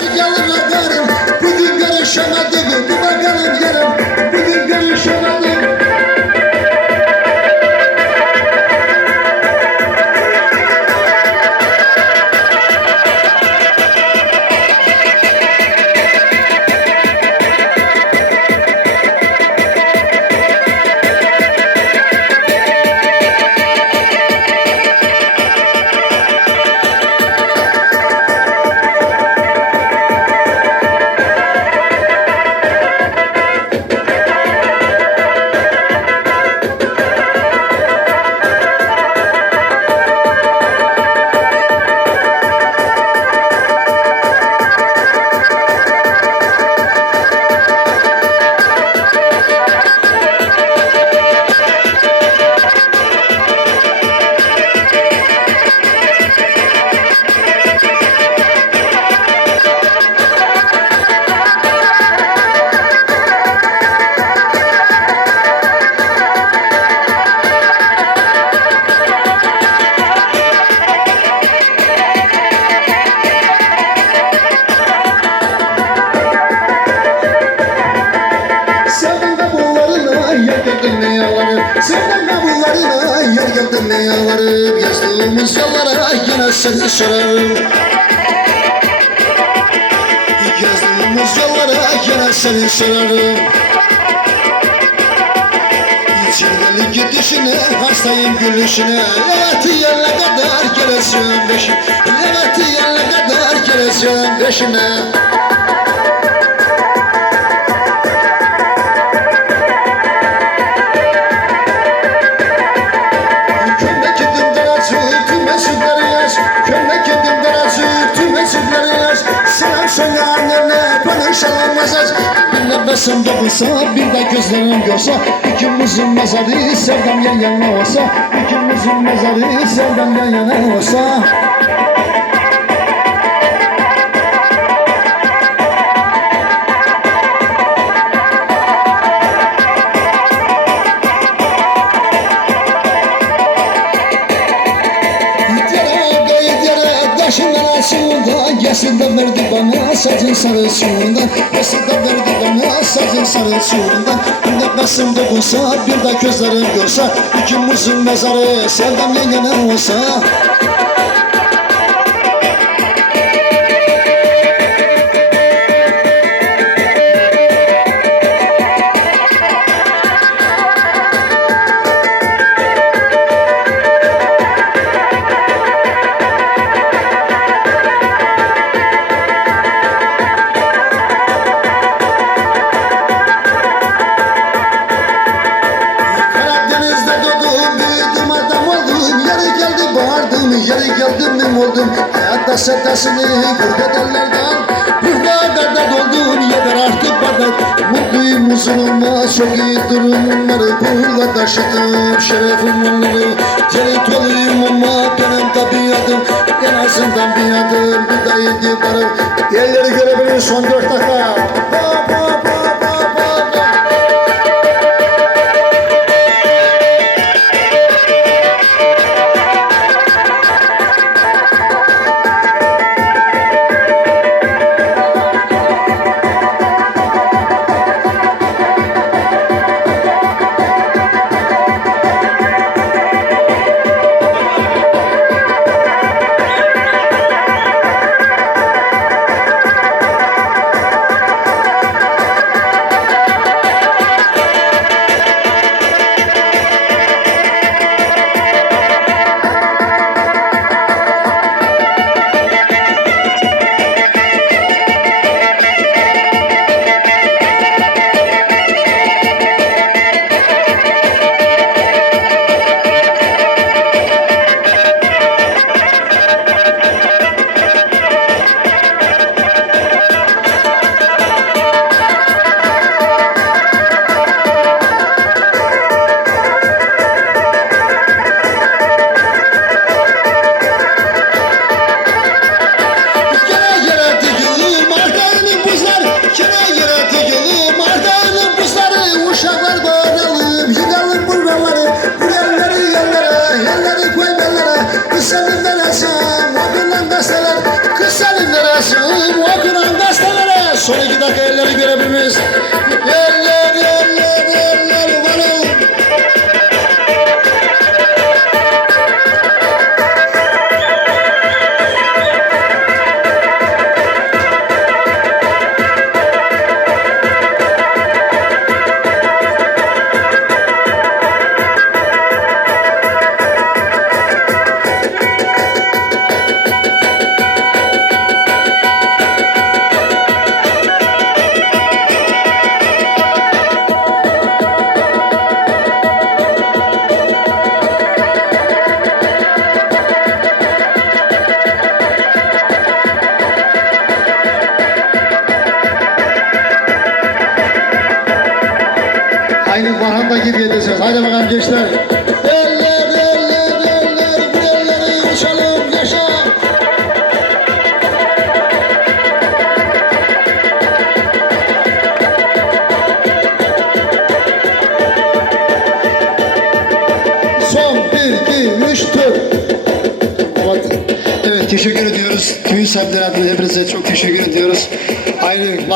Yalın adarım, bugün görüşemedik, bir bakalım yarın, bugün görüşemedik. Senden davullarına yer geldi ne yalarım. Yazdığımız yollara yine seni sorarım. Yazdığımız yollara yine seni sorarım. İçimdeli gidişine, hastayım gülüşüne. Evet yerine kadar geleceğim peşine. Evet yerine kadar geleceğim peşine. Bir nefesim dokunsa, bir de gözlerim görse, ikimizin mezarı sevdam yan yana olsa, ikimizin mezarı sevdam yan yana olsa. Yaşı da verdi bana sacın sarısından, yaşı da verdi bana sacın sarısından. Bir nefesim dokunsa, bir de gözlerim görse, ikimizin mezarı sevdam yan yana olsa. Yeri geldim mi oldum, hayatta sertasını gurbet ellerden. Buralarda doldum yeter artık bardak. Mutluyum uzun olmaz, çok iyi durumları burada taşıdım. Şerefim onları, telit olayım ama benim tabiatım. En azından bir adım, bir de yedi varım. Yerleri görebilir son 4 dakika. Son 2 dakika elleri görebilir miyiz? Eller, eller, eller, varın. Aynı Bahanda gibi yedesiniz. Haydi bakalım gençler. Eller, eller, eller, bu elleri uçalım, yaşa. Son 1, 2, 3, 4. Evet, teşekkür ediyoruz. Düğün sahipleri adına hepinize çok teşekkür ediyoruz. Aynı